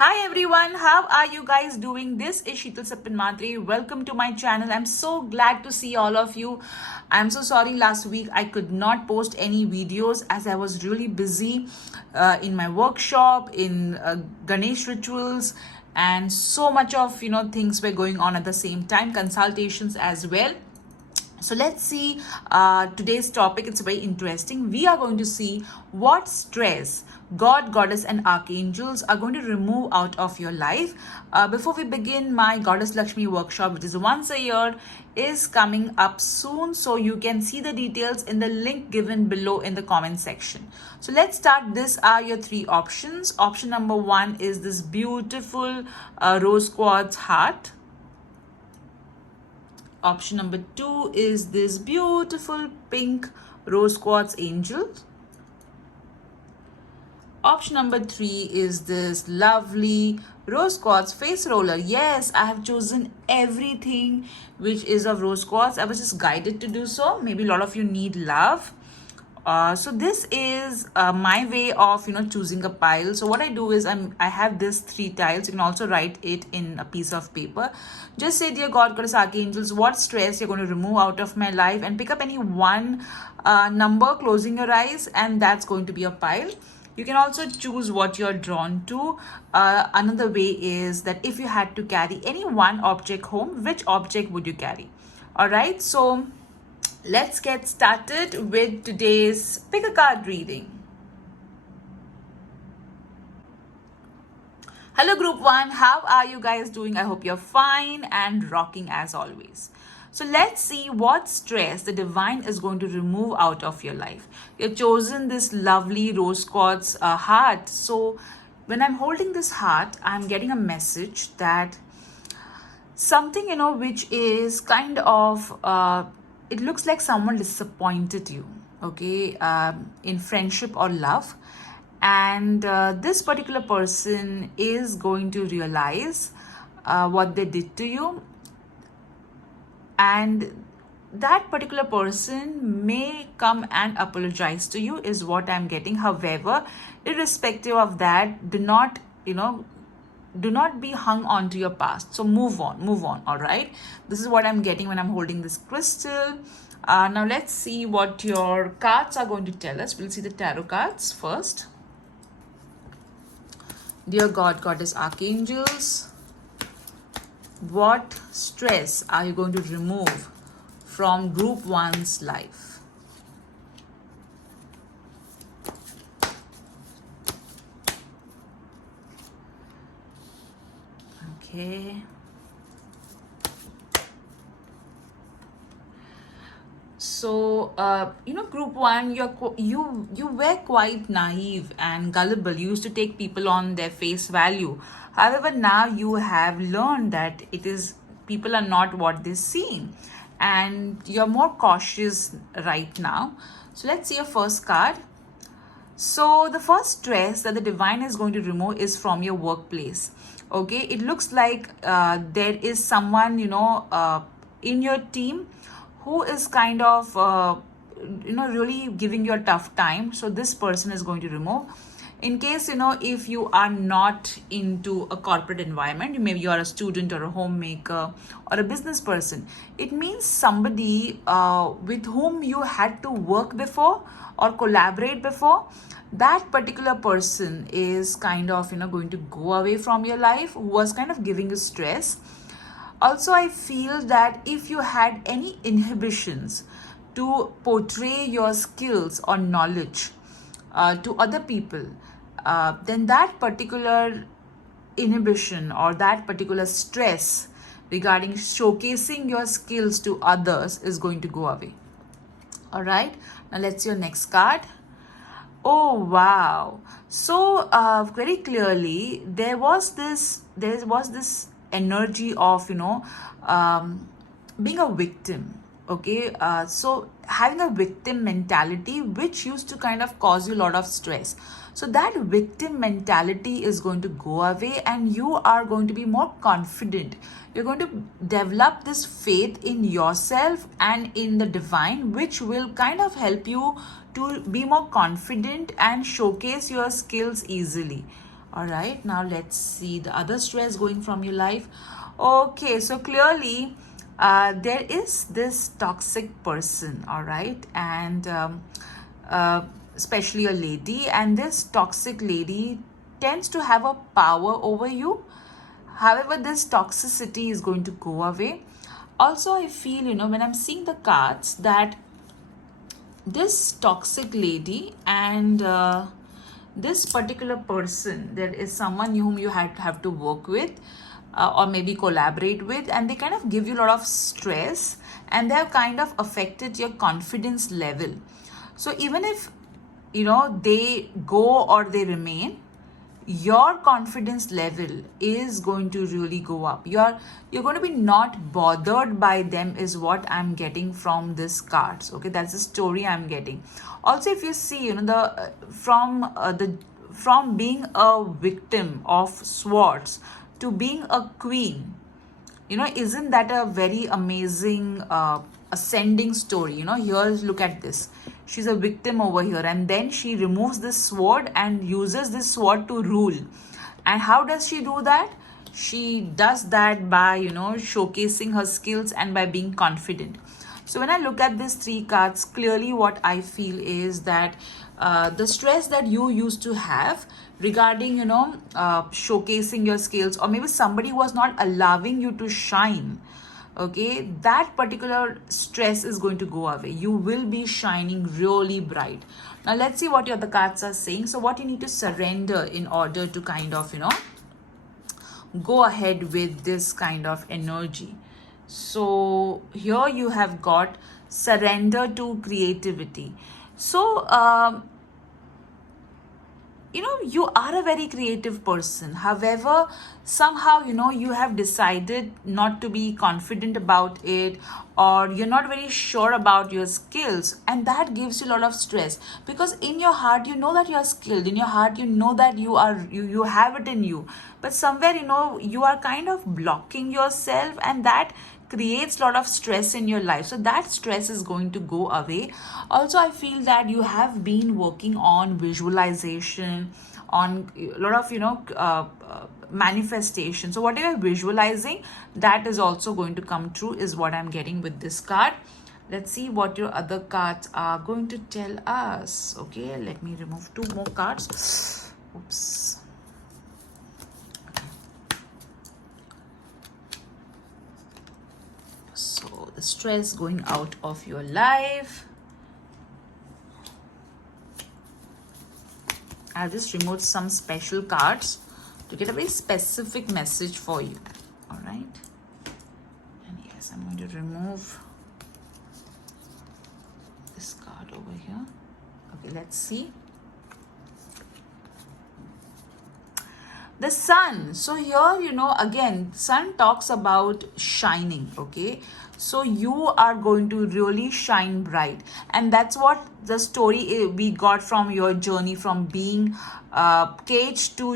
Hi everyone, how are you guys doing? This is Sheetal Sapan Mhatre. Welcome to my channel. I'm so glad to see all of you. I'm so sorry last week I could not post any videos as I was really busy in my workshop, in Ganesh rituals, and so much of things were going on at the same time, consultations as well. So let's see today's topic. It's very interesting. We are going to see what stress God, Goddess, and Archangels are going to remove out of your life. Before we begin, my Goddess Laxmi workshop, which is once a year, is coming up soon. So you can see the details in the link given below in the comment section. So let's start. These are your three options. Option number one is this beautiful rose quartz heart. Option number two is this beautiful pink rose quartz angel. Option number three is this lovely rose quartz face roller. Yes, I have chosen everything which is of rose quartz. I was just guided to do so. Maybe a lot of you need love. So this is my way of choosing a pile. So what I do is I have this 3 tiles. You can also write it in a piece of paper. Just say, dear God, Goddess, Archangels, what stress you're going to remove out of my life, and pick up any one number, closing your eyes, and that's going to be a pile. You can also choose what you're drawn to. Another way is that if you had to carry any one object home, which object would you carry? All right, so let's get started with today's pick a card reading. Hello group 1, how are you guys doing? I hope you're fine and rocking as always. So let's see what stress the divine is going to remove out of your life. You've chosen this lovely rose quartz heart. So when I'm holding this heart, I'm getting a message that something which is kind of it looks like someone disappointed you, okay, in friendship or love, and this particular person is going to realize what they did to you, and that particular person may come and apologize to you is what I'm getting. However, irrespective of that, do not be hung on to your past. So move on. All right, this is what I'm getting when I'm holding this crystal. Now let's see what your cards are going to tell us. We'll see the tarot cards first. Dear God, Goddess, Archangels, what stress are you going to remove from group 1's life? Okay. So, group 1, you were quite naive and gullible. You used to take people on their face value. However, now you have learned that people are not what they seem, and you're more cautious right now. So let's see your first card. So the first stress that the divine is going to remove is from your workplace. Okay, it looks like there is someone in your team who is kind of really giving you a tough time. So this person is going to remove. In case if you are not into a corporate environment, maybe you are a student or a homemaker or a business person, it means somebody with whom you had to work before or collaborate before, that particular person is kind of going to go away from your life, who was kind of giving you stress. Also, I feel that if you had any inhibitions to portray your skills or knowledge to other people, then that particular inhibition or that particular stress regarding showcasing your skills to others is going to go away. All right, now let's see your next card. Oh wow! So very clearly there was this energy of being a victim. Okay, so having a victim mentality, which used to kind of cause you a lot of stress. So that victim mentality is going to go away, and you are going to be more confident. You're going to develop this faith in yourself and in the divine, which will kind of help you to be more confident and showcase your skills easily. All right, now let's see the other stress going from your life. Okay, so clearly there is this toxic person, all right, and especially a lady, and this toxic lady tends to have a power over you. However, this toxicity is going to go away. Also, I feel, when I'm seeing the cards, that this toxic lady and this particular person, there is someone whom you have to work with or maybe collaborate with, and they kind of give you a lot of stress, and they have kind of affected your confidence level. So even if they go or they remain, your confidence level is going to really go up. You're going to be not bothered by them, is what I'm getting from this cards. Okay, that's the story I'm getting. Also, if you see, from being a victim of swords to being a queen, isn't that a very amazing ascending story? Here, look at this. She's a victim over here, and then she removes this sword and uses this sword to rule. And how does she do that? She does that by showcasing her skills and by being confident. So when I look at these three cards, clearly what I feel is that the stress that you used to have regarding showcasing your skills, or maybe somebody was not allowing you to shine, okay, that particular stress is going to go away. You will be shining really bright. Now let's see what your other cards are saying. So what you need to surrender in order to kind of go ahead with this kind of energy. So here you have got surrender to creativity. So you are a very creative person. However, somehow you have decided not to be confident about it, or you're not very sure about your skills, and that gives you a lot of stress, because in your heart you know that you are skilled. In your heart you know that you have it in you, but somewhere you are kind of blocking yourself, and that creates a lot of stress in your life. So that stress is going to go away. Also, I feel that you have been working on visualization, on a lot of manifestation. So whatever you're visualizing, that is also going to come true, is what I'm getting with this card. Let's see what your other cards are going to tell us. Okay, let me remove two more cards. Oops. So the stress going out of your life. I've just removed some special cards to get a very specific message for you. All right. And yes, I'm going to remove this card over here. Okay, let's see. The sun. So here, again, sun talks about shining, okay? So you are going to really shine bright. And that's what the story we got from your journey, from being caged to,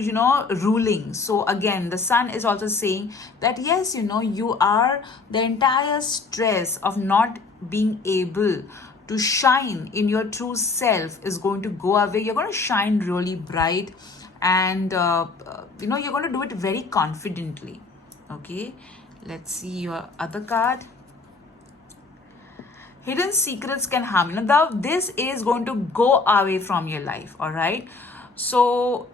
ruling. So again, the sun is also saying that, yes, you are the entire stress of not being able to shine in your true self is going to go away. You're going to shine really bright. And you're going to do it very confidently. Okay, let's see your other card. Hidden secrets can harm you. Now this is going to go away from your life. All right, so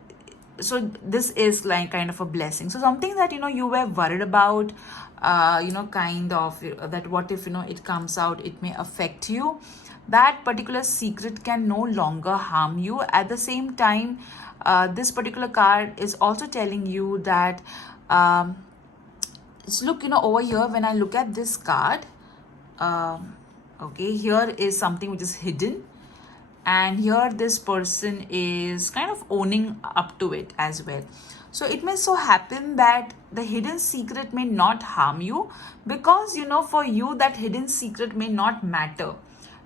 this is like kind of a blessing. So something that you were worried about, kind of that what if it comes out, it may affect you. That particular secret can no longer harm you. At the same time, this particular card is also telling you that look, over here, when I look at this card, okay, here is something which is hidden, and here this person is kind of owning up to it as well. So it may so happen that the hidden secret may not harm you, because for you that hidden secret may not matter.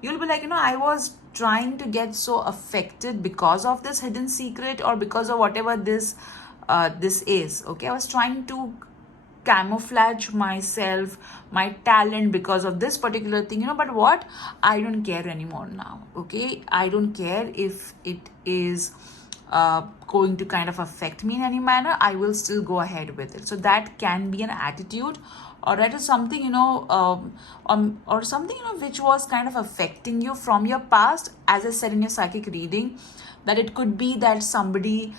You'll be like, I was trying to get so affected because of this hidden secret, or because of whatever this is. Okay, I was trying to camouflage myself, my talent, because of this particular thing, but what? I don't care anymore now. Okay, I don't care if it is going to kind of affect me in any manner, I will still go ahead with it. So that can be an attitude, or that is something, or something, which was kind of affecting you from your past. As I said in your psychic reading, that it could be that somebody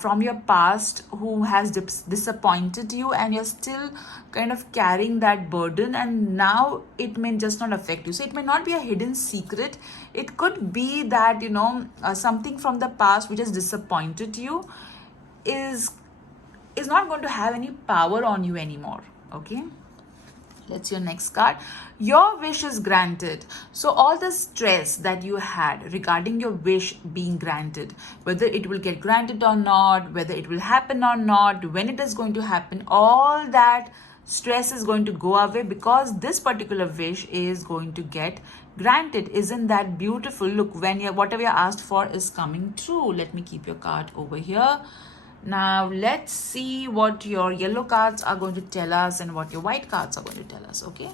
from your past who has disappointed you, and you're still kind of carrying that burden, and now it may just not affect you. So it may not be a hidden secret. It could be that something from the past which has disappointed you is not going to have any power on you anymore. Okay, let's see your next card. Your wish is granted. So all the stress that you had regarding your wish being granted, whether it will get granted or not, whether it will happen or not, when it is going to happen, all that stress is going to go away, because this particular wish is going to get granted. Isn't that beautiful? Look, when whatever you asked for is coming true. Let me keep your card over here. Now let's see what your yellow cards are going to tell us and what your white cards are going to tell us. Okay,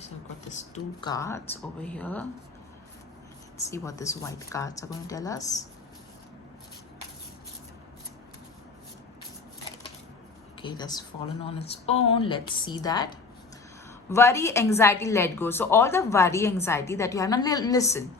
so I've got these two cards over here. Let's see what these white cards are going to tell us. Okay, that's fallen on its own. Let's see that. Worry, anxiety, let go. So all the worry, anxiety that you have, now listen,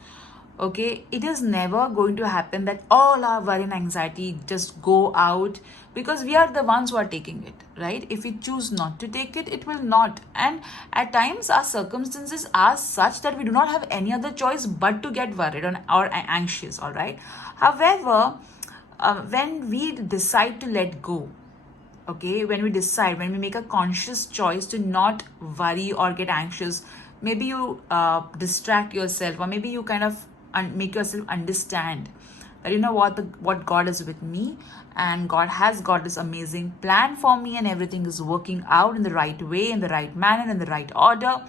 okay, it is never going to happen that all our worry and anxiety just go out, because we are the ones who are taking it, right? If we choose not to take it, it will not. And at times our circumstances are such that we do not have any other choice but to get worried or anxious, all right? However, when we decide to let go, okay, when we make a conscious choice to not worry or get anxious, maybe you distract yourself, or maybe you kind of make yourself understand that what God is with me, and God has got this amazing plan for me, and everything is working out in the right way, in the right manner, in the right order.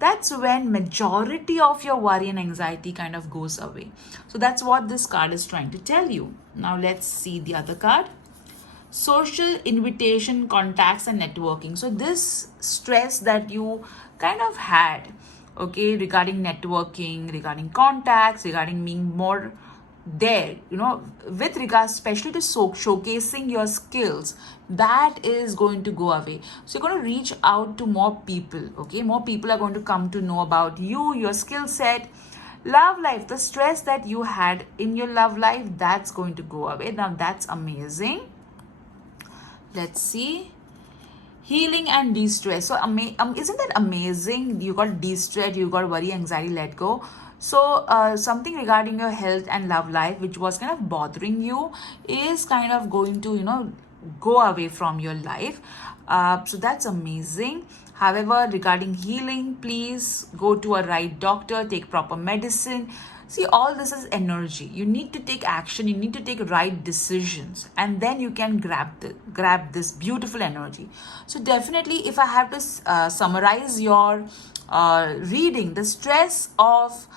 That's when majority of your worry and anxiety kind of goes away. So that's what this card is trying to tell you. Now let's see the other card. Social invitation, contacts, and networking. So this stress that you kind of had, okay, regarding networking, regarding contacts, regarding being more there, with regards especially to showcasing your skills, that is going to go away. So you're going to reach out to more people, okay? More people are going to come to know about you, your skill set. Love life, the stress that you had in your love life, that's going to go away. Now that's amazing. Let's see. Healing and de-stress. So isn't that amazing? You got de-stress, you got worry, anxiety, let go. So something regarding your health and love life, which was kind of bothering you, is kind of going to go away from your life. So that's amazing. However, regarding healing, please go to a right doctor, take proper medicine. See, all this is energy. You need to take action. You need to take right decisions, and then you can grab this beautiful energy. So definitely, if I have to summarize your reading, the stress of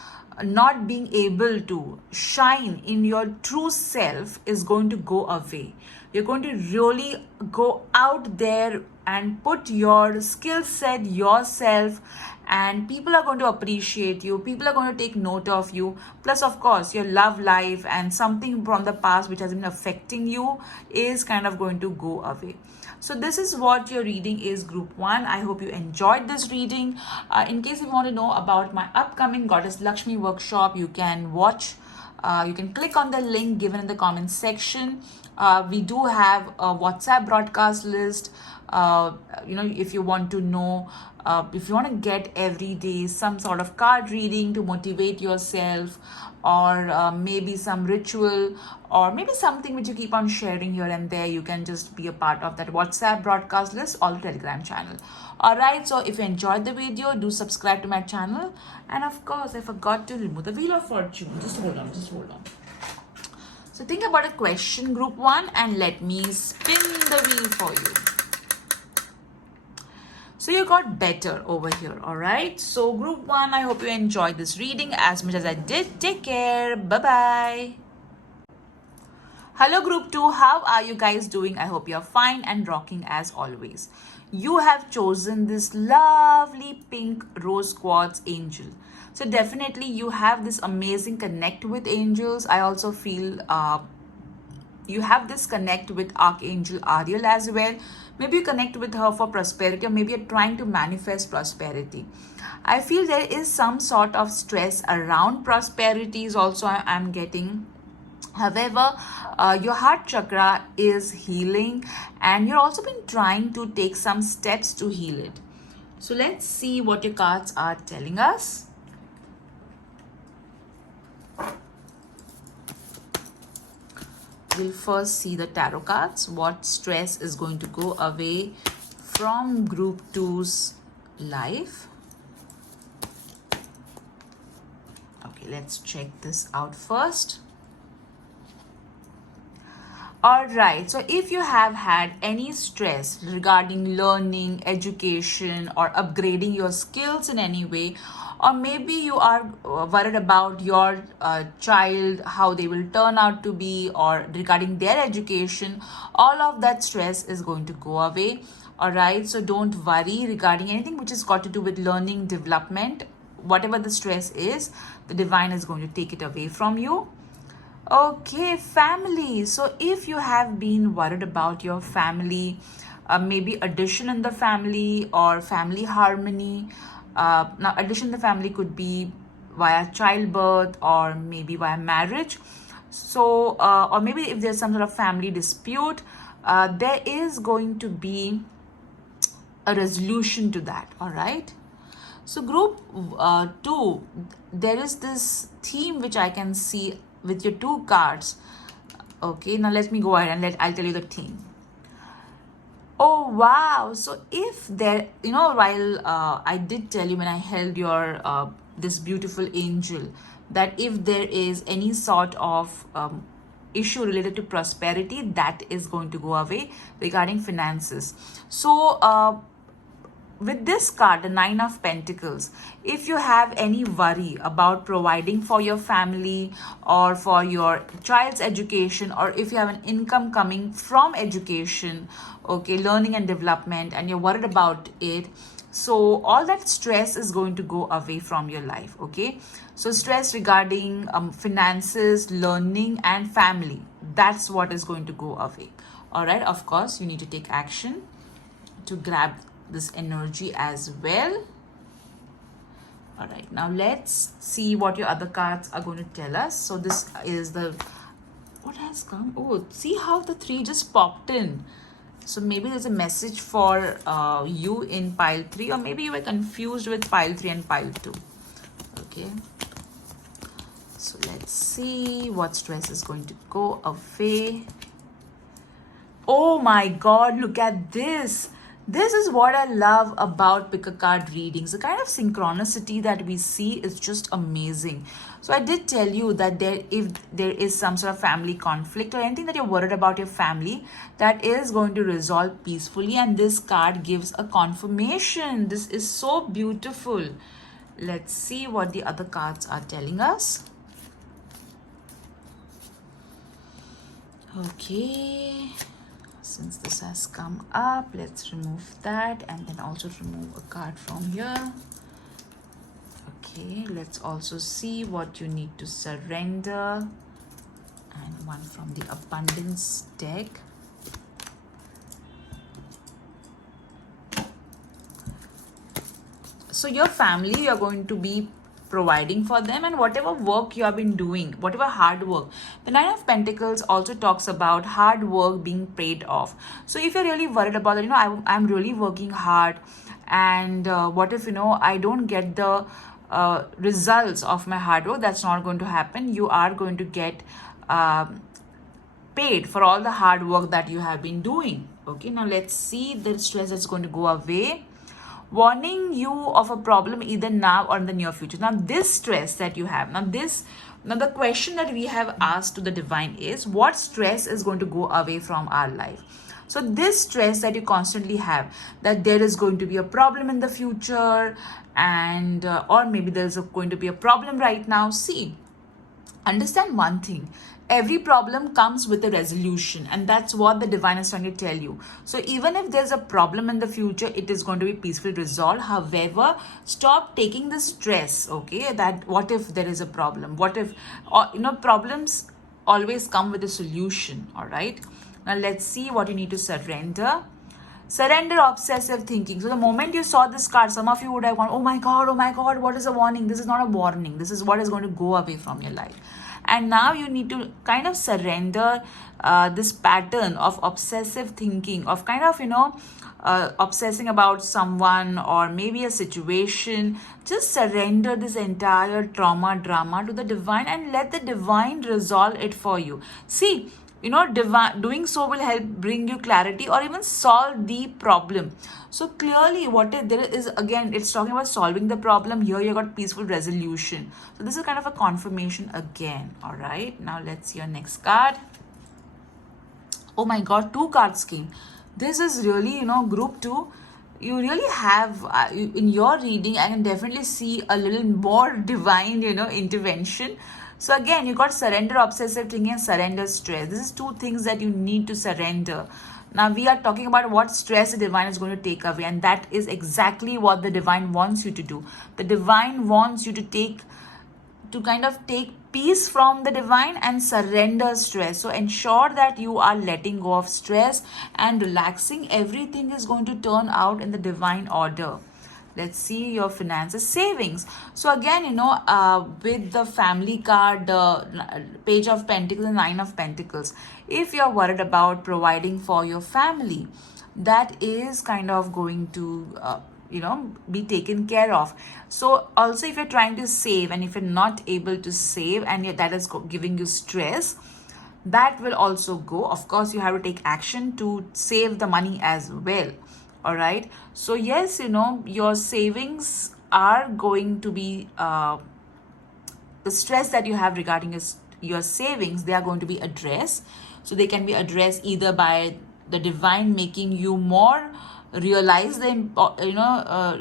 not being able to shine in your true self is going to go away. You're going to really go out there and put your skill set, yourself, and people are going to appreciate you. People are going to take note of you. Plus, of course, your love life and something from the past which has been affecting you is kind of going to go away. So this is what your reading is, group 1. I hope you enjoyed this reading. In case you want to know about my upcoming Goddess Laxmi workshop, you can watch. You can click on the link given in the comment section. We do have a WhatsApp broadcast list. If you want to know, if you want to get every day some sort of card reading to motivate yourself, or maybe some ritual, or maybe something which you keep on sharing here and there, you can just be a part of that WhatsApp broadcast list or Telegram channel. Alright, so if you enjoyed the video, do subscribe to my channel. And of course, I forgot to remove the Wheel of Fortune. Just hold on. So think about a question, group 1, and let me spin the wheel for you. So you got better over here, all right? So group 1, I hope you enjoyed this reading as much as I did. Take care. Bye-bye. Hello group 2, how are you guys doing? I hope you're fine and rocking as always. you have chosen this lovely pink rose quartz angel. So definitely you have this amazing connect with angels. I also feel you have this connect with Archangel Ariel as well. Maybe you connect with her for prosperity, or maybe you're trying to manifest prosperity. I feel there is some sort of stress around prosperity is also I'm getting. However, your heart chakra is healing, and you're also been trying to take some steps to heal it. So let's see what your cards are telling us. We'll first see the tarot cards. What stress is going to go away from group 2's life? Okay, let's check this out first. Alright, so if you have had any stress regarding learning, education, or upgrading your skills in any way, or maybe you are worried about your child, how they will turn out to be, or regarding their education, all of that stress is going to go away. Alright, so don't worry regarding anything which is got to do with learning, development. Whatever the stress is, the divine is going to take it away from you. Okay, family. So if you have been worried about your family, maybe addition in the family or family harmony. Now, addition in the family could be via childbirth or maybe via marriage. So, or maybe if there's some sort of family dispute, there is going to be a resolution to that. All right. So group 2, there is this theme which I can see with your 2 cards. Okay, now let me go ahead and I'll tell you the theme. Oh wow, so if there, while I did tell you when I held your this beautiful angel, that if there is any sort of issue related to prosperity, that is going to go away regarding finances. So with this card, the 9 of Pentacles, if you have any worry about providing for your family or for your child's education, or if you have an income coming from education, okay, learning and development, and you're worried about it, so all that stress is going to go away from your life. Okay, so stress regarding finances, learning, and family, that's what is going to go away. All right, of course you need to take action to grab this energy as well. All right, now let's see what your other cards are going to tell us. So this is the, what has come? Oh, see how the 3 just popped in. So maybe there's a message for you in pile 3, or maybe you were confused with pile 3 and pile 2. Okay, so let's see what stress is going to go away. Oh my God, look at this. This is what I love about pick a card readings. The kind of synchronicity that we see is just amazing. So I did tell you that if there is some sort of family conflict or anything that you're worried about your family, that is going to resolve peacefully. And this card gives a confirmation. This is so beautiful. Let's see what the other cards are telling us. Okay. Since this has come up, let's remove that and then also remove a card from here. Okay, let's also see what you need to surrender, and one from the abundance deck. So your family, you're going to be providing for them, and whatever work you have been doing, whatever hard work, the 9 of Pentacles also talks about hard work being paid off. So if you're really worried about it, I'm really working hard, and what if I don't get the results of my hard work? That's not going to happen. You are going to get paid for all the hard work that you have been doing. Okay, now let's see the stress that's going to go away. Warning you of a problem either now or in the near future. Now this stress that you have, now the question that we have asked to the divine is, what stress is going to go away from our life? So this stress that you constantly have, that there is going to be a problem in the future, and or maybe there's going to be a problem right now. See, Understand one thing: every problem comes with a resolution, and that's what the divine is trying to tell you. So even if there's a problem in the future, it is going to be peacefully resolved. However, stop taking the stress, okay, that what if there is a problem, what if, or problems always come with a solution. All right, now let's see what you need to surrender. Surrender obsessive thinking. So the moment you saw this card, some of you would have gone, oh my God, what is a warning? This is not a warning. This is what is going to go away from your life. And now you need to kind of surrender this pattern of obsessive thinking, of kind of, obsessing about someone or maybe a situation. Just surrender this entire trauma, drama to the divine and let the divine resolve it for you. See, doing so will help bring you clarity or even solve the problem. So clearly what there is, again, it's talking about solving the problem. Here you got peaceful resolution. So this is kind of a confirmation again. All right, now let's see your next card. Oh my God, 2 cards came. This is really, group 2. You really have, in your reading, I can definitely see a little more divine, intervention. So again, you got surrender obsessive thinking and surrender stress. This is 2 things that you need to surrender. Now we are talking about what stress the divine is going to take away, and that is exactly what the divine wants you to do. The divine wants you to kind of take peace from the divine and surrender stress. So ensure that you are letting go of stress and relaxing. Everything is going to turn out in the divine order. Let's see your finances, savings. So again, with the family card, Page of Pentacles and 9 of Pentacles, if you're worried about providing for your family, that is kind of going to be taken care of. So also, if you're trying to save and if you're not able to save and that is giving you stress, that will also go. Of course, you have to take action to save the money as well. All right, so yes, your savings are going to be the stress that you have regarding your savings, they are going to be addressed. So they can be addressed either by the divine making you more realize the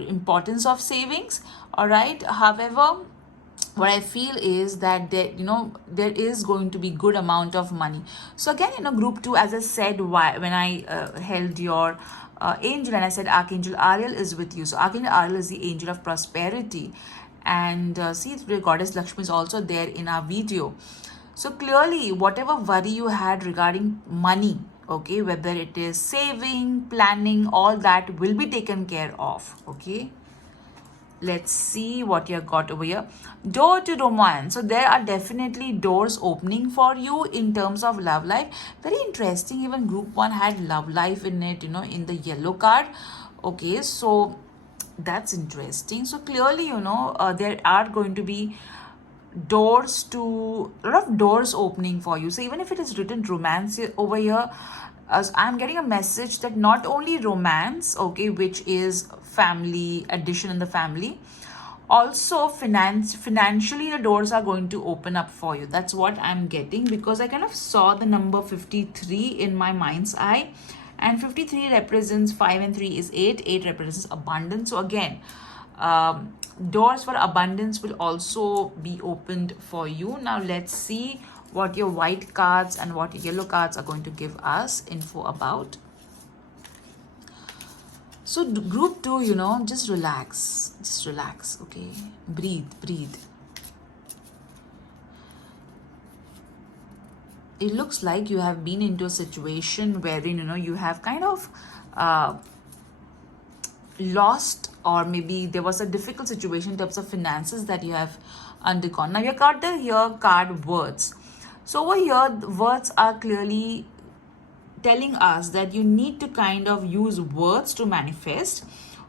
importance of savings. All right, however, what I feel is that there is going to be good amount of money. So again, group 2, as I said, when I held your angel and I said Archangel Ariel is with you. So Archangel Ariel is the angel of prosperity, and see, the goddess Laxmi is also there in our video. So clearly, whatever worry you had regarding money, okay, whether it is saving, planning, all that will be taken care of. Okay, let's see what you got over here. Door to romance. So there are definitely doors opening for you in terms of love life. Very interesting. Even group 1 had love life in it, in the yellow card. Okay, so that's interesting. So clearly, there are going to be doors to a lot of doors opening for you. So even if it is written romance over here, as I'm getting a message that not only romance, okay, which is family, addition in the family, also financially the doors are going to open up for you. That's what I'm getting, because I kind of saw the number 53 in my mind's eye, and 53 represents 5 and 3 is 8. 8 represents abundance. So again, doors for abundance will also be opened for you. Now let's see what your white cards and what your yellow cards are going to give us info about. So group 2, just relax, okay, breathe. It looks like you have been into a situation wherein you have kind of lost, or maybe there was a difficult situation in terms of finances that you have undergone. Now you got the here card words. So over here, the words are clearly telling us that you need to kind of use words to manifest.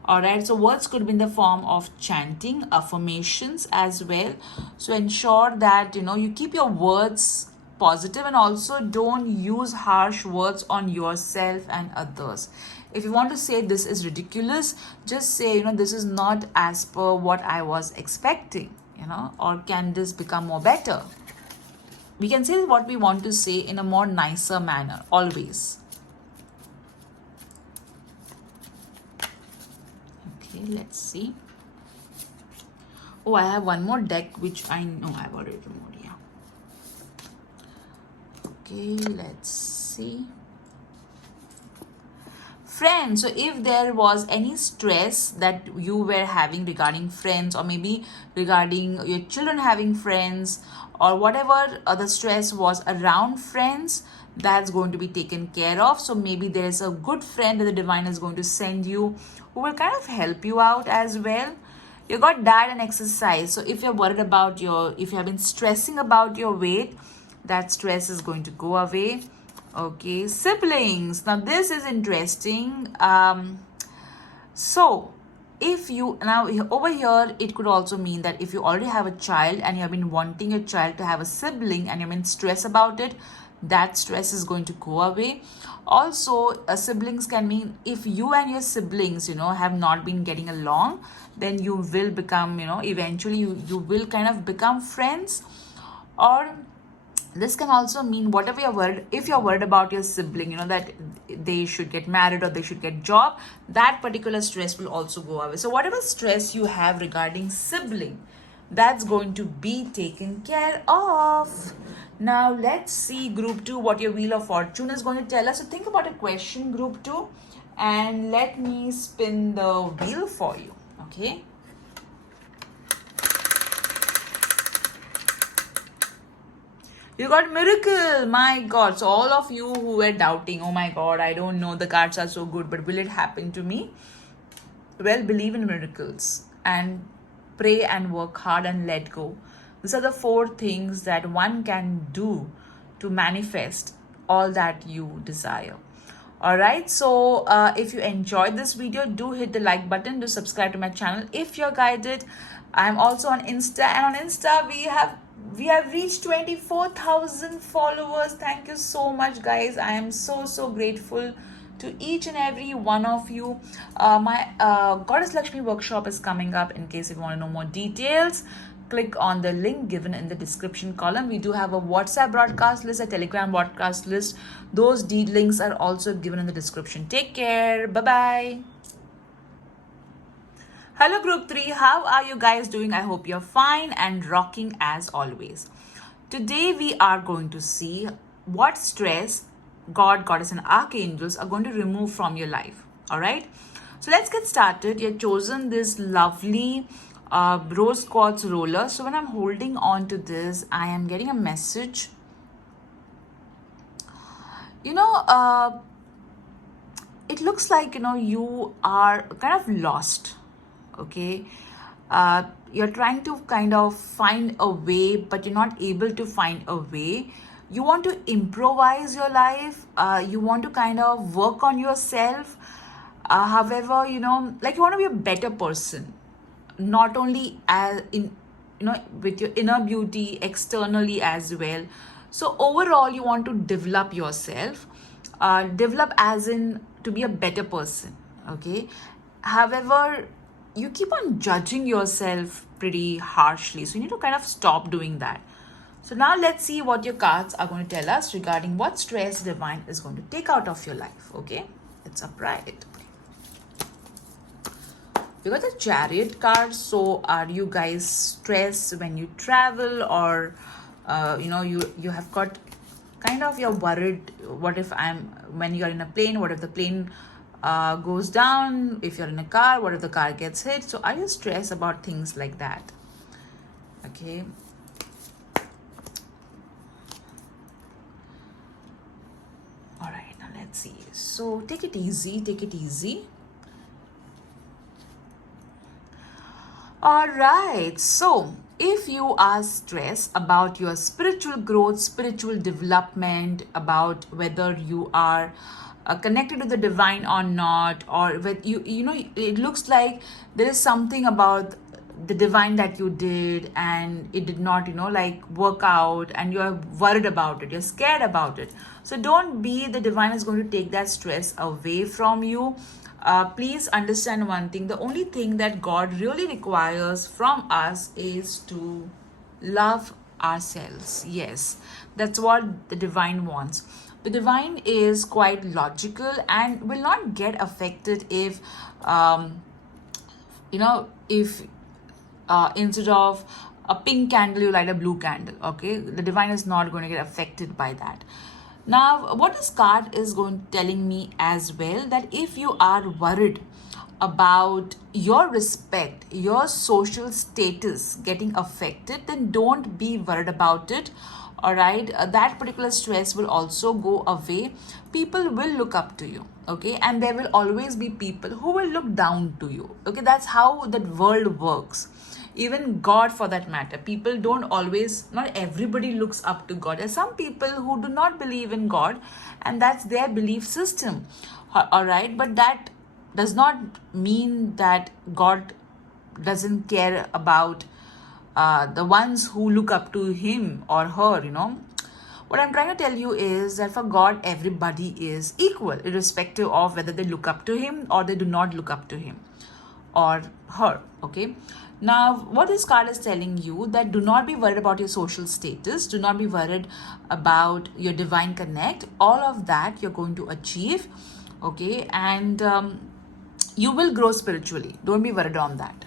All right, so words could be in the form of chanting, affirmations as well. So ensure that you keep your words positive, and also don't use harsh words on yourself and others. If you want to say this is ridiculous, just say this is not as per what I was expecting, or can this become more better. We can say what we want to say in a more nicer manner always. Okay, let's see. Oh, I have one more deck which I know I've already removed. Yeah. Okay, let's see. Friends, so if there was any stress that you were having regarding friends, or maybe regarding your children having friends, or whatever other stress was around friends, that's going to be taken care of. So maybe there is a good friend that the divine is going to send you who will kind of help you out as well. You got diet and exercise. So if you're worried about if you have been stressing about your weight, that stress is going to go away. Okay, siblings. Now this is interesting. So if you now over here, it could also mean that if you already have a child and you have been wanting your child to have a sibling and you've been stressed about it, that stress is going to go away. Also, siblings can mean if you and your siblings, have not been getting along, then you will become, eventually you will kind of become friends. Or this can also mean whatever you're worried, if you're worried about your sibling, that they should get married or they should get job, that particular stress will also go away. So whatever stress you have regarding sibling, that's going to be taken care of. Now let's see group 2 what your wheel of fortune is going to tell us. So think about a question, group 2, and let me spin the wheel for you. Okay. You got miracle. My God. So all of you who were doubting, oh my God, I don't know, the cards are so good, but will it happen to me? Well, believe in miracles and pray and work hard and let go. These are the 4 things that one can do to manifest all that you desire. Alright, so if you enjoyed this video, do hit the like button, do subscribe to my channel if you're guided. I'm also on Insta, and on Insta we have reached 24,000 followers. Thank you so much, guys. I am so grateful to each and every one of you. My Goddess Laxmi workshop is coming up. In case if you want to know more details, click on the link given in the description column. We do have a WhatsApp broadcast list, a Telegram broadcast list. Those links are also given in the description. Take care. Bye-bye. Hello group 3, how are you guys doing? I hope you're fine and rocking as always. Today we are going to see what stress God, Goddess and Archangels are going to remove from your life. Alright, so let's get started. You've chosen this lovely rose quartz roller. So when I'm holding on to this, I am getting a message. It looks like you are kind of lost. Okay, you're trying to kind of find a way, but you're not able to find a way. You want to improvise your life. You want to kind of work on yourself. However, like you want to be a better person, not only as in with your inner beauty, externally as well. So overall, you want to develop yourself. Develop as in to be a better person. Okay, however, you keep on judging yourself pretty harshly. So you need to kind of stop doing that. So now let's see what your cards are going to tell us regarding what stress divine is going to take out of your life. Okay, it's upright. You got the Chariot card. So are you guys stressed when you travel, or you have got kind of, you're worried, what if when you're in a plane, what if the plane goes down? If you're in a car, what if the car gets hit? So are you stressed about things like that? Okay, all right, now let's see. So take it easy. All right, so if you are stressed about your spiritual growth, spiritual development, about whether you are connected to the divine or not, or with it looks like there is something about the divine that you did and it did not like work out, and you're worried about it, you're scared about it. So don't be, the divine is going to take that stress away from you. Please understand one thing, the only thing that God really requires from us is to love ourselves. Yes, that's what the divine wants. The divine is quite logical and will not get affected if if instead of a pink candle you light a blue candle. Okay, the divine is not going to get affected by that. Now, what this card is telling me as well, that if you are worried about your respect, your social status getting affected, then don't be worried about it. All right, that particular stress will also go away. People will look up to you, okay, and there will always be people who will look down to you, okay. That's how the world works. Even God, for that matter, people don't always, not everybody looks up to God. There's some people who do not believe in God, and that's their belief system. All right, but that does not mean that God doesn't care about the ones who look up to him or her, What I'm trying to tell you is that for God, everybody is equal, irrespective of whether they look up to him or they do not look up to him or her, okay. Now, what this card is telling you, that do not be worried about your social status, do not be worried about your divine connect. All of that you're going to achieve, okay, and you will grow spiritually. Don't be worried on that.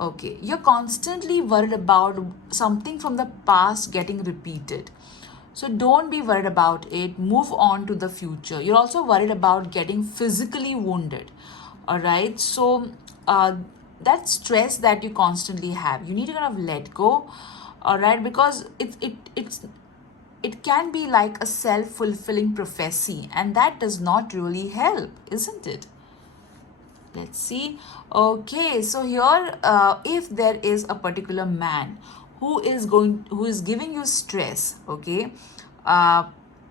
Okay, you're constantly worried about something from the past getting repeated. So don't be worried about it. Move on to the future. You're also worried about getting physically wounded. All right. So that stress that you constantly have, you need to kind of let go. All right, because it can be like a self-fulfilling prophecy, and that does not really help, isn't it? Let's see. Okay, so here, if there is a particular man who is giving you stress, okay,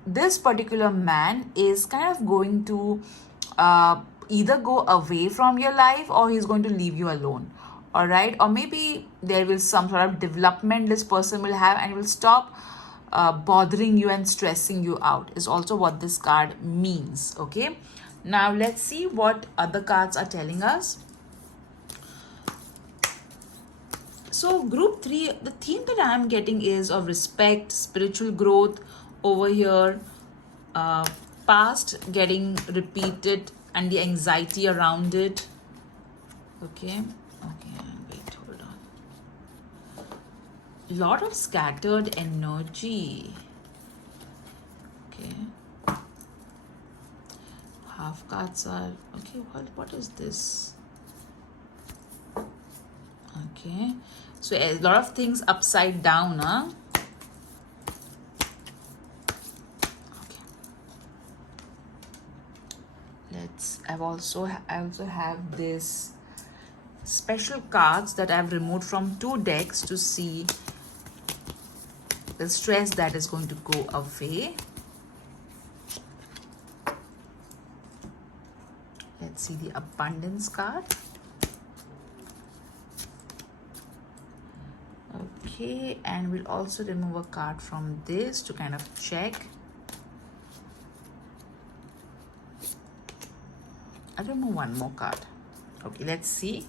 this particular man is kind of going to either go away from your life, or he's going to leave you alone. All right, or maybe there will some sort of development this person will have, and he will stop bothering you and stressing you out, is also what this card means. Okay, now let's see what other cards are telling us. So group 3, the theme that I am getting is of respect, spiritual growth over here, past getting repeated and the anxiety around it. Okay, wait, hold on. Lot of scattered energy. Okay, half cards are okay. What is this? Okay, so a lot of things upside down, huh? Okay, I also have this special cards that I've removed from 2 decks to see the stress that is going to go away. Let's see the abundance card. Okay, and we'll also remove a card from this to kind of check. I'll remove one more card. Okay, let's see.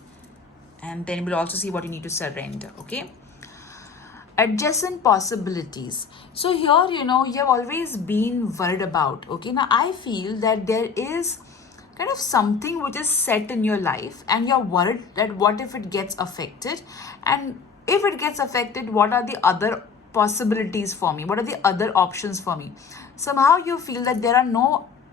And then we'll also see what you need to surrender. Okay, adjacent possibilities. So here, you have always been worried about. Okay, now I feel that there is kind of something which is set in your life, and you're worried that what if it gets affected, and if it gets affected, what are the other possibilities for me? What are the other options for me? Somehow you feel that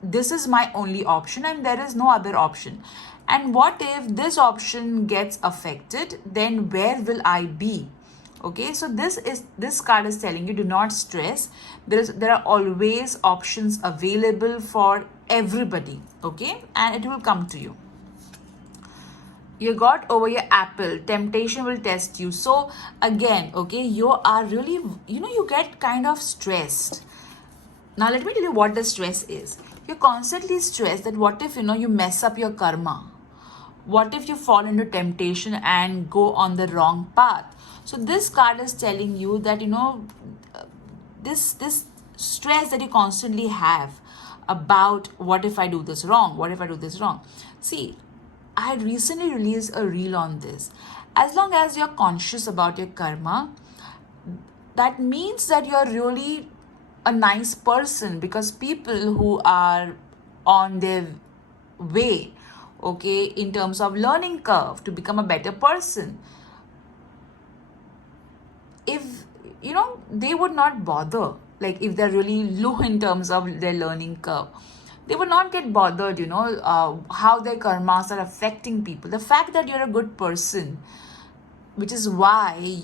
this is my only option and there is no other option. And what if this option gets affected? Then where will I be? Okay, so this card is telling you, do not stress. There are always options available for everybody. Okay, and it will come to you. You got over your apple, temptation will test you. So again, okay, you are really, you get kind of stressed. Now let me tell you what the stress is. You're constantly stressed that what if, you mess up your karma? What if you fall into temptation and go on the wrong path? So this card is telling you that, this stress that you constantly have about what if I do this wrong? What if I do this wrong? See, I had recently released a reel on this. As long as you're conscious about your karma, that means that you're really a nice person, because people who are on their way, okay, in terms of learning curve to become a better person, if, they would not bother like if they're really low in terms of their learning curve, they would not get bothered, how their karmas are affecting people. The fact that you're a good person, which is why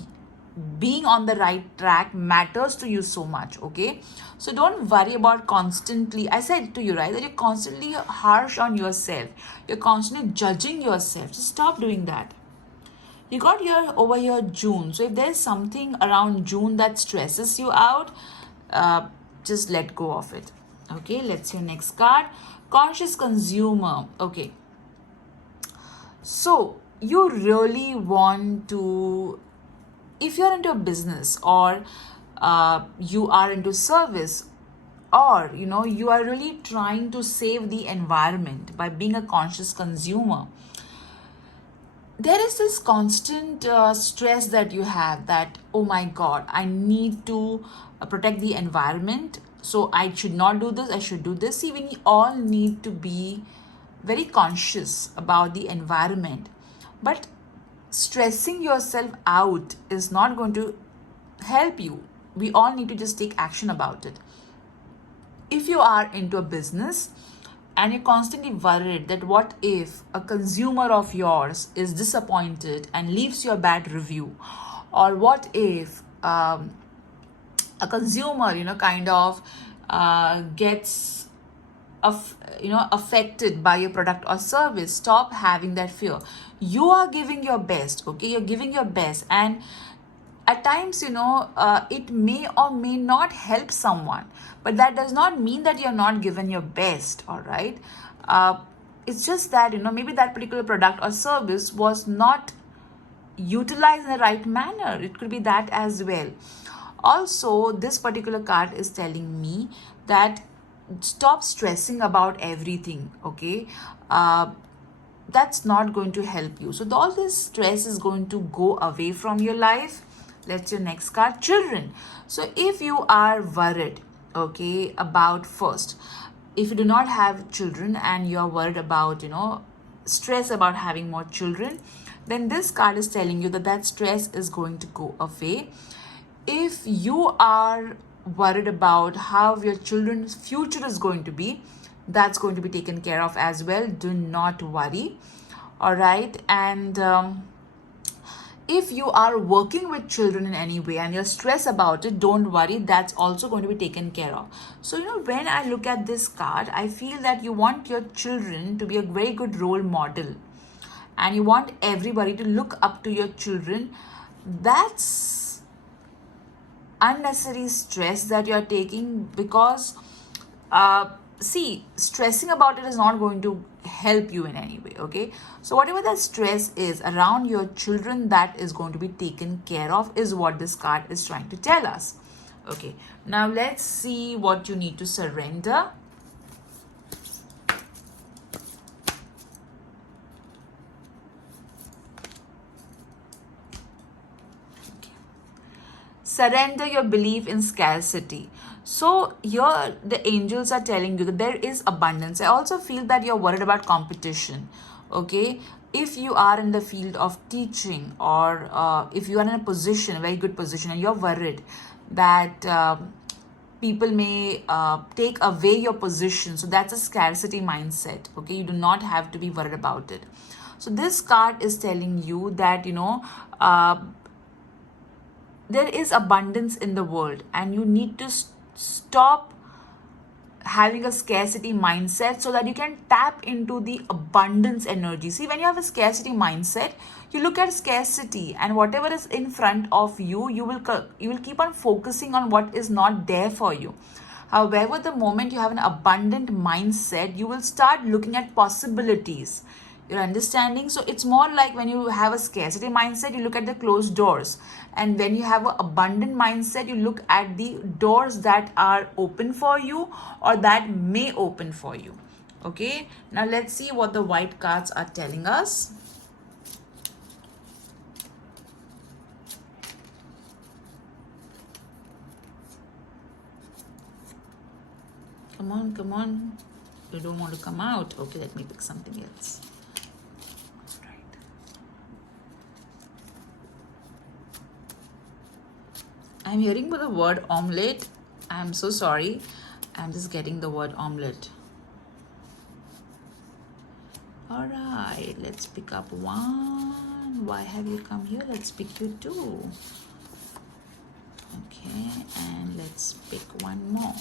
being on the right track matters to you so much. Okay, so don't worry about constantly, I said to you, right, that you're constantly harsh on yourself, you're constantly judging yourself. Just stop doing that. You got here over here June, so if there's something around June that stresses you out, just let go of it. Okay, let's see your next card. Conscious consumer. Okay, so you really want to, if you're into a business, or you are into service, or you are really trying to save the environment by being a conscious consumer, there is this constant stress that you have, that, oh my god, I need to protect the environment, so I should not do this, I should do this. See, we all need to be very conscious about the environment, but stressing yourself out is not going to help you. We all need to just take action about it. If you are into a business and you're constantly worried that what if a consumer of yours is disappointed and leaves you a bad review, or what if a consumer gets affected by your product or service, stop having that fear. You are giving your best. Okay, you're giving your best, and at times it may or may not help someone, but that does not mean that you're not giving your best. All right, it's just that maybe that particular product or service was not utilized in the right manner. It could be that as well. Also, this particular card is telling me that stop stressing about everything. Okay, that's not going to help you. So all this stress is going to go away from your life. Let's your next card, children. So if you are worried, okay, about, first, if you do not have children and you are worried about stress about having more children, then this card is telling you that that stress is going to go away. If you are worried about how your children's future is going to be, that's going to be taken care of as well. Do not worry. All right, and if you are working with children in any way and you're stressed about it, don't worry, that's also going to be taken care of. So when I look at this card, I feel that you want your children to be a very good role model, and you want everybody to look up to your children. That's unnecessary stress that you're taking, because see, stressing about it is not going to help you in any way. Okay, so whatever that stress is around your children, that is going to be taken care of, is what this card is trying to tell us. Okay, now let's see what you need to surrender. Surrender your belief in scarcity. So here the angels are telling you that there is abundance. I also feel that you're worried about competition. Okay, if you are in the field of teaching, or if you are in a position, a very good position, and you're worried that people may take away your position, so that's a scarcity mindset. Okay, you do not have to be worried about it. So this card is telling you that there is abundance in the world, and you need to stop having a scarcity mindset so that you can tap into the abundance energy. See, when you have a scarcity mindset, you look at scarcity, and whatever is in front of you, you will keep on focusing on what is not there for you. However, the moment you have an abundant mindset, you will start looking at possibilities. You're understanding? So it's more like when you have a scarcity mindset, you look at the closed doors. And when you have an abundant mindset, you look at the doors that are open for you, or that may open for you. Okay, now let's see what the white cards are telling us. Come on, come on. You don't want to come out. Okay, let me pick something else. I'm hearing for the word omelette, I'm so sorry. I'm just getting the word omelette. All right, let's pick up one. Why have you come here? Let's pick you two. Okay, and let's pick one more.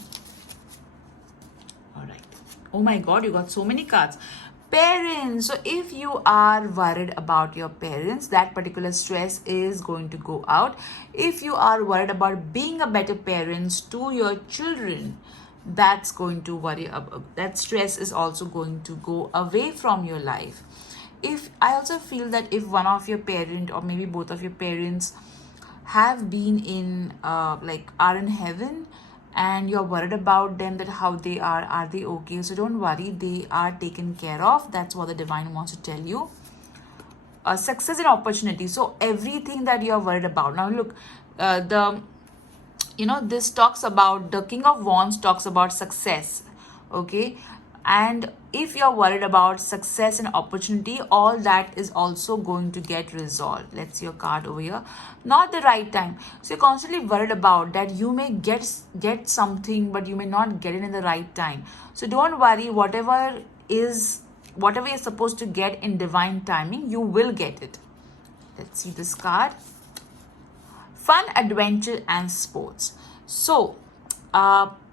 All right. Oh my God, you got so many cards. Parents. So if you are worried about your parents, that particular stress is going to go out. If you are worried about being a better parents to your children, that's going to worry about, that stress is also going to go away from your life. If I also feel that if one of your parent or maybe both of your parents have been in are in heaven, and you're worried about them, that how they are they okay? So don't worry, they are taken care of. That's what the divine wants to tell you. Success and opportunity. So everything that you're worried about now, look, this talks about, the King of Wands talks about success. Okay, and if you're worried about success and opportunity, all that is also going to get resolved. Let's see your card over here. Not the right time. So you're constantly worried about that you may get something, but you may not get it in the right time. So don't worry, whatever you're supposed to get in divine timing, you will get it. Let's see this card. Fun, adventure, and sports. So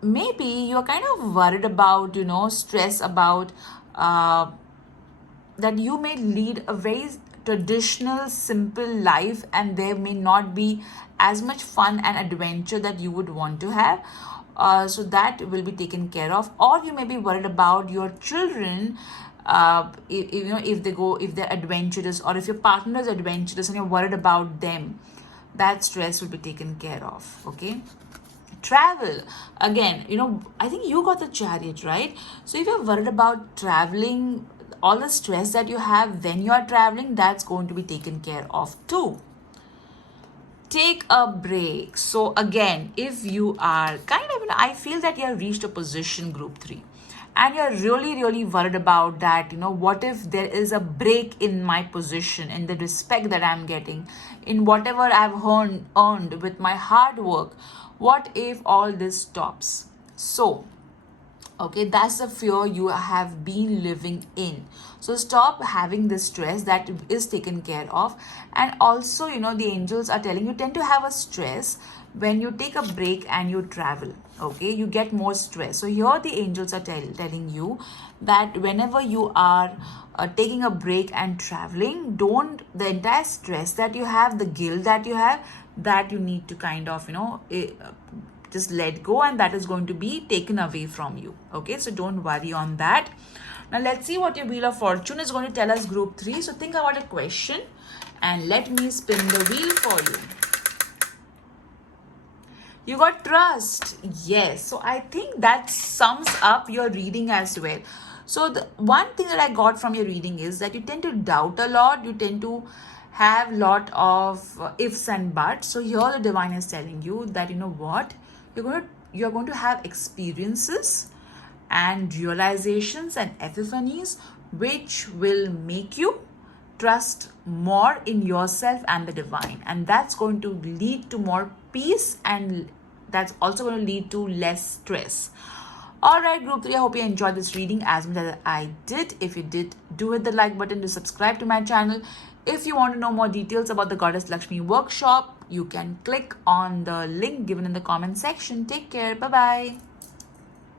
maybe you're kind of worried about, stress about that you may lead a very traditional, simple life, and there may not be as much fun and adventure that you would want to have. So that will be taken care of. Or you may be worried about your children, if they're adventurous, or if your partner is adventurous and you're worried about them, that stress will be taken care of. Okay. Travel, again, I think you got the Chariot, right? So if you're worried about traveling, all the stress that you have when you are traveling, that's going to be taken care of too. Take a break. So again, if you are kind of, I feel that you have reached a position, group 3, and you're really, really worried about that, what if there is a break in my position, in the respect that I'm getting, in whatever I've earned with my hard work? What if all this stops? So, okay, that's the fear you have been living in. So stop having this stress. That is taken care of. And also, the angels are telling you tend to have a stress when you take a break and you travel. Okay, you get more stress. So here the angels are telling you that whenever you are taking a break and traveling, the entire stress that you have, the guilt that you have, that you need to kind of just let go, and that is going to be taken away from you. Okay, so don't worry on that. Now let's see what your Wheel of Fortune is going to tell us, group 3. So think about a question and let me spin the wheel for you. You got trust. Yes. So I think that sums up your reading as well. So the one thing that I got from your reading is that you tend to doubt a lot. You tend to have a lot of ifs and buts. So here the divine is telling you that, what? You're going to have experiences and realizations and epiphanies which will make you trust more in yourself and the divine, and that's going to lead to more peace, and that's also going to lead to less stress. All right, group 3, I hope you enjoyed this reading as much as I did. If you did, do hit the like button to subscribe to my channel. If you want to know more details about the Goddess Laxmi workshop, you can click on the link given in the comment section. Take care. Bye-bye.